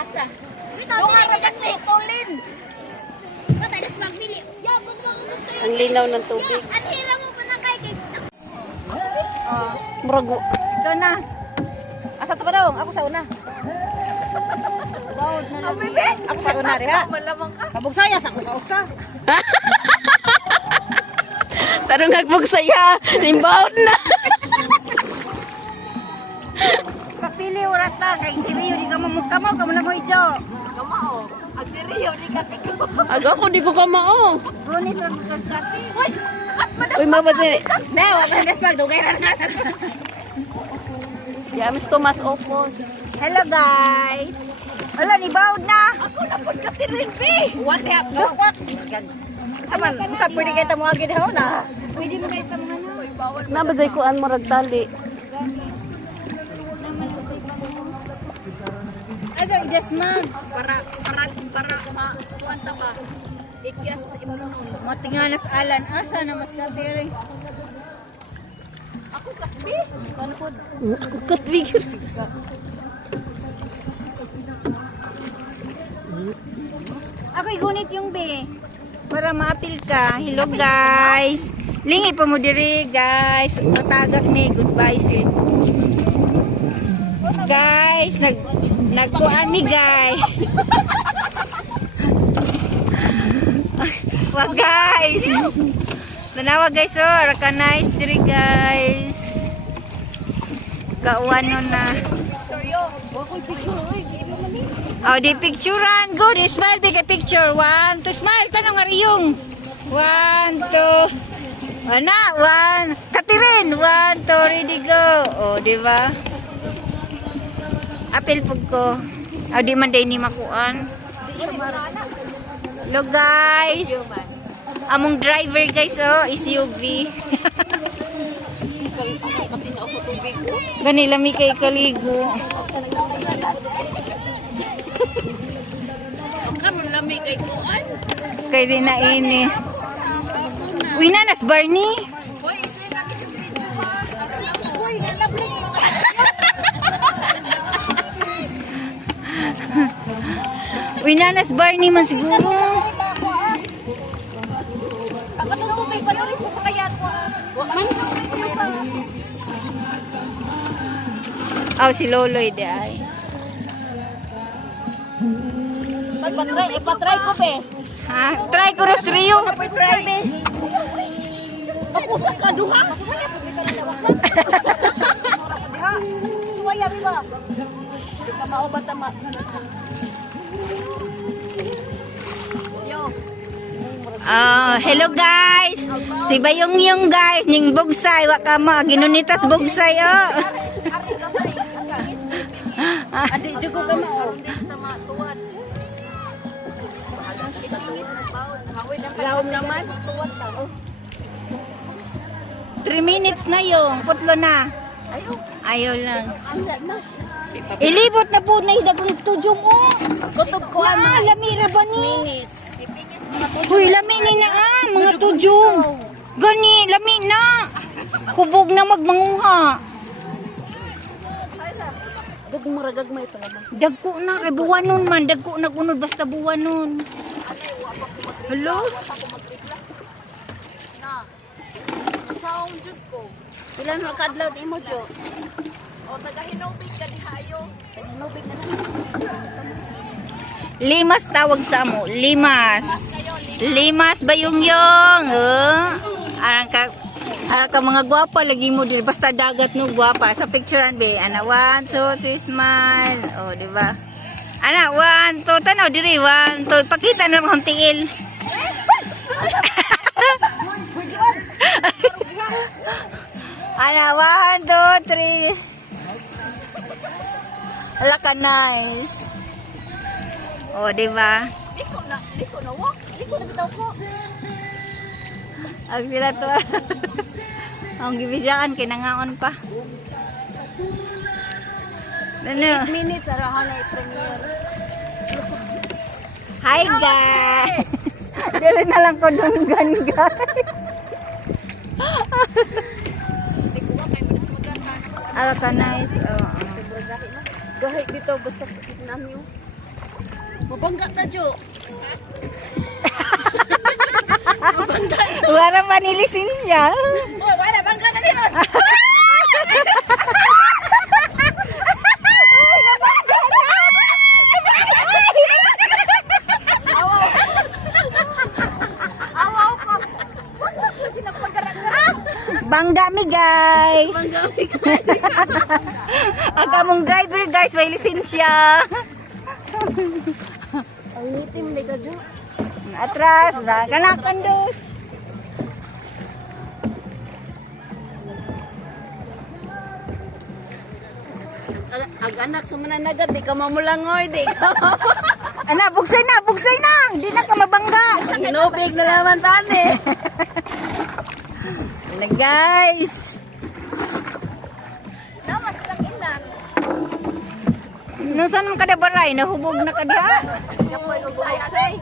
Asa? Tunga ka tulin. Matagas magbili. Yabot lang mo sa'yo. Ang linaw ng tubig. At hira mo pa na kay. Murago. Ito na. Asa to ba daw? Ako sa una. Bawod na lang. Ako sa una, diha. Malamang ka. Kabugsayas ako kausa. Tarong nagpugsaya. Limbaon na. Kapili urat na. Kay Sirio, di ka mamukamaw. Kamu na mo ijo. Kamao. Ang seriyo, di ka tigamo. Ako, di ko kamao. Runit lang kagkati. Uy, mabati. Na, wala na smag. Dugay na na. James Thomas Opos. Hello guys. Ala, ni bawod na. Ako na po ka tirinti. What the heck? What? Saman, sa pwede kayo tamuagin ho na. Pwede mo kayo tamuagin ho. Nabadzay ko an mo ragtali. Aso, idasmag. Para makuwanta ba? Ikyas sa imunon. Matinganas alan. Asa na mas katiri. Ako katbi. Kano po? Ako katbi. Ako igunit yung be. Para ma-appeal ka. Hello guys. Lingi pa mo diri guys. Matagak ni. Goodbye sis. Guys, nagkuan ni guys. Wag guys. Tanawa guys oh. Recognize diri guys. Kauwan nun na. Oh, di picturean. Go, di smile, bigay picture. 1, 2, smile. Tanong nga riyong. 1, 2. Wana, 1. Katirin. 1, 2, ready, go. Oh, di ba? Apil pag ko. Oh, di man day ni makuan. Hello, guys. Among driver, guys, oh, SUV. Ganilami kay kaligo. Karon lami kay kuan. Kay din na ini. Uy, nanas Barney. Uy, nanas Barney man siguro. Oh, si Loloy di ay. Ipatry ko pe. Ha? Try ko ros Rio. Try be. Ako sa kaduha. Tuwaya ba? Kamao ba tama? Hello guys. Si Bayong yung guys, ning bugsay wa ka mo ginunitas bugsay oh. Adi jugo kamao. Laom naman. 3 minutes na yung putlo na. Ayaw lang. Ilibot na po na idagong tujong oh. Kutob ko Ah, lamira ba ni? minutes. Uy, lami ni na mga tujong. Gani, lami na. Hubog na magmanguha. Gagmay pala ba? Dagko na kay buwanon man, dagko na kunod basta buwanon. Hello? Sound jud ko. Pila na kadlaw imo jo? O taga Hinobig ka dihayo. Taga Hinobig na lang. Limas tawag sa mo, limas. Limas ba yung? Arang ka mga gwapa lagi mo din basta dagat no gwapa sa picturean be. Ana 1 2 3 smile. Oh, di ba? Ana 1 2 tanaw diri 1 2 pakita na mo tiil. Ana 1 2 3. Ala ka nice. Oh, di ba? Liko na wa. Liko na bitaw ko. Ang sila to. Ang gibisaan kinangaon pa. Ano? Minutes araw na i-premiere. Hi guys. Dili na lang ko dunggan guys. Di ko wa kay manas Alaka nice. Oo. Gahit dito, basta kitnam nyo. Mabangga ta, Jo. Mabangga, Jo. Wala pa nilisin siya. Oh, wala, bangga na dito. Awaw ko. Pinapagkarang-karang. Bangga mi guys. Bangga, guys. Ang kamong driver guys, may lisensya. Ang itim, nega, Jo. Atras, kanakan dos. Ag-anak sa mananagat, di ka mamulangoy, di ka Ana, bugsay na, bugsay na. Hindi na ka mabangga. Hinubig na naman tani. Ano guys? Namas lang ilan. Nung saan mo kada baray, nahubog na ka diha. Yapoy, usay-asay.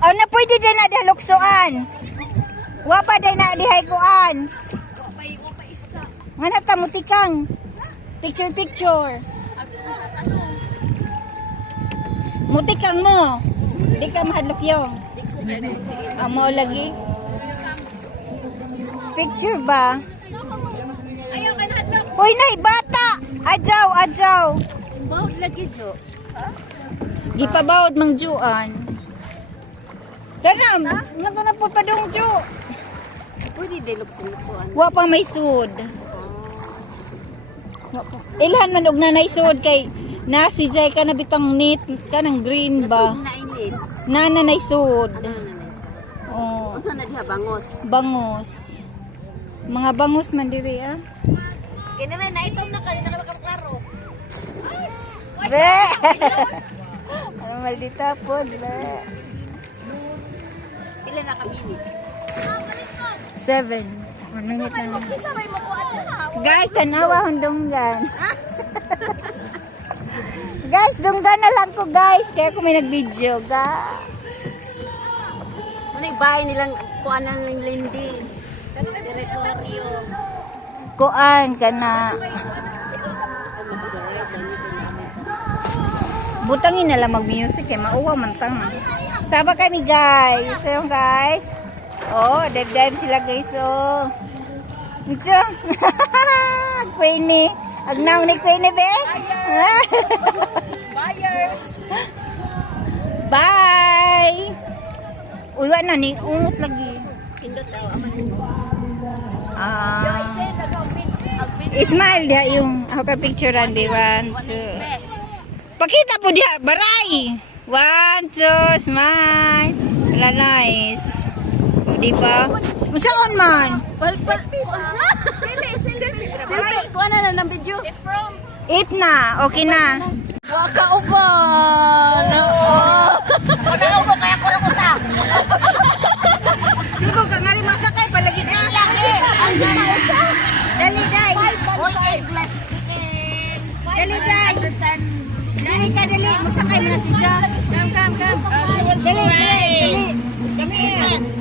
Aw na pwede din na diha luksoan. Wapa din na dihay kuan. Wapay ista. Ngana ta mutikang. Picture. Mutikang mo. Di ka mahadlok yung. Amo lagi. Picture ba? Ayaw ka natin. Hoy nay bata. Adjaw. Bawd lagi, Jo. Gipabawod mang juan. Tanam, nato na po padong ju. Pwede din lukso-luksoan. Wa pa may sud. Ilhan man og nanay sud kay na si Jay ka na bitang neat ka ng green ba. Nainit. Nanay sud. Ano na nais? Oh, Unsa na diha bangos? bangos. Mga bangos man diri ah. Kini man na itom na kanina klaro. Be. Ano maldita po, be. Pila na ka minutes? 7. Manungit na. Sabay mo ko ano. Guys, tanawa hong dunggan. Guys, dunggan na lang ko guys. Kaya ko may nag-video. Manay bahay nilang kuan ng Lindy. Direktoryo. Kuan ka na. Butangin na lang mag-music eh. Mauwa man tang. Saba kami guys. Ayun guys. Oh, dive sila guys. Oh. Ito. Queenie. Agnaw ni Queenie be. Buyers. Bye. Uy, na ni. Ungot lagi. Pindot daw aman mo. Smile dia yung ako ka picturean be. 1, 2. Pakita po diha. Baray. 1, 2. Smile. Wala nice. O, diba? Masaon man? Well, selfie. Kuha na ng video. Eat na. Okay na. Waka uban. Unaw kaya ko lang usa. Sigo ka nga rin masakay. Palagi ka. Dali, dali. Dali, dali. Dali ka, dali. Masakay mo na si Jack. Come. Dali, dali. Dali.